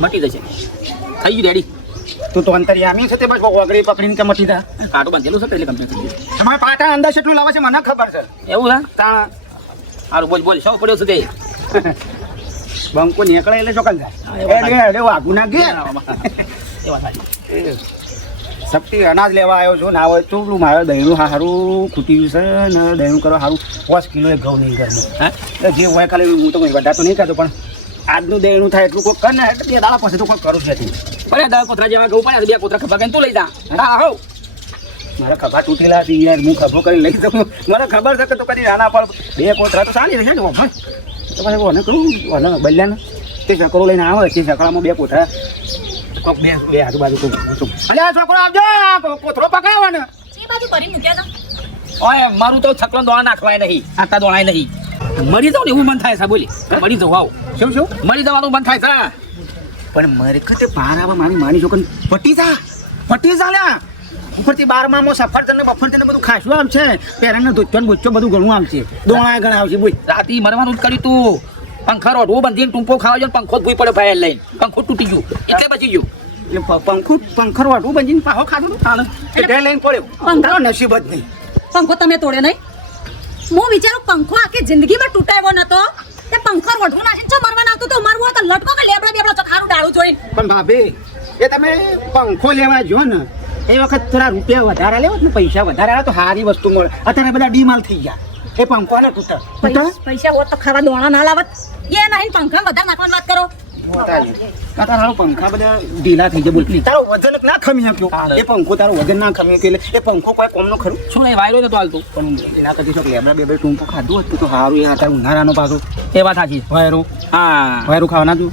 મટી જશે થઈ ગયું રેડી તું તો અંતરિયામી છે તે બસ ઓગળી પકડીને કે મટી જા કાંટો બાંધેલું છે એટલે કમ્પ્લીટ થઈ ગયું તમારે પાટા અંદર કેટલું લાવે છે મને ખબર છે એવું છે તા સારું બોલ શું પડ્યો છે તે બંકો નીકળે એટલે ચોકલ જાય એ વાગુ ના ઘેર એ વાત સાચી સપટી અનાજ લેવા આવ્યો છું ના હોય તો મારે દહીંનું સારું ખૂટ્યું છે ને દહીંનું કરવા સારું 5 કિલો ઘઉં નહીં ઘરમાં હા એટલે જે હોય કાલે હું તો કોઈ વધારે તો નહીં કરતો પણ આજનું દહીંનું થાય એટલું કોઈ કર ને એટલે 2 દાડા પછી તો કોઈ કરું છે અરે દા કોતરા જેવા ઘઉં પડ્યા 2 કોતરા ખભા કરીને તું લઈ જા હા હો મારા ખભા તૂટેલા હતી યાર હું ખભો કરી લઈ શકું મને ખબર છે કે તો કદી નાના પણ 2 કોતરા તો સારી રહેશે ને ભાઈ તો પછી ઓને કહું ઓને બલ્યાને તે સકરો લઈને આવે તે સકડામાં 2 કોતરા કોક બે આજુબાજુ અલે આ છોકરો આવજો કોથરો પકડાવો ને જે બાજુ ભરી મૂક્યા હતા ઓય મારું તો છકલો દોણા નાખવાય નહીં આટા દોણાય નહીં મરી જાવ ને એવું મન થાય છે બોલી મરી જાવ આવ શું મરી જવાનું મન થાય છે પણ મારે કતે બહાર આવે મારી છોકરી પટી જા લ્યા ઉપરથી 12માં સફરજન ને બફરજન ને બધું ખાસું આમ છે પેરાને ધોચો ને બોચો બધું ઘણું આમ છે દોણા ઘણા આવશે બોલ રાતી મરવાનું જ કર્યું તું પંખા રોડવો બંધીને ટૂંપો ખાવા જો પંખો જ ભૂઈ પડ્યો ફાયર લઈને પંખો તૂટી ગયું એટલે બચી ગયું એટલે પંખર વાટું બંધીને પાહો ખાધું તાણે એટલે લઈને પડ્યો નસીબ જ નહીં પંખો તમે તોડ્યો નહીં હું વિચારું પંખો આખી જિંદગીમાં તૂટાયો નતો તે પંખો વઢવું નાખીને જો મરવાના આવતું તો મારવું હોય તો લટકો કે લેબડા બેબડા તો ખારું ડાળું જોઈને પણ ભાભી એ તમે પંખો લેવા જો ને એ વખત થોડા રૂપિયા વધારે લેવો ને પૈસા વધારે આવે તો સારી વસ્તુ મળે અત્યારે બધા ડીમાલ થઈ ગયા એ પંખો ને તૂટે પૈસા હોત તો ખાવા દોણા ના લાવત એ નહીં પંખા વધારે નાખવાની વાત કરો તારો પંખા બધા ઢીલા થઈ જાય બોલ તારો વજન ના ખમી આપ્યો એ પંખો તારો વજન ના ખમી એટલે એ પંખો કોઈ કોમનો ખરું શું નહીં વાયરો નતો હાલતું પણ એના કરતી શું લેબડા બે ટૂંપો ખાધું હતું તો સારું એ હતા ઉનાળાનો પાછો એ વાત સાચી વાયરો હા વાયરો ખાવાના તું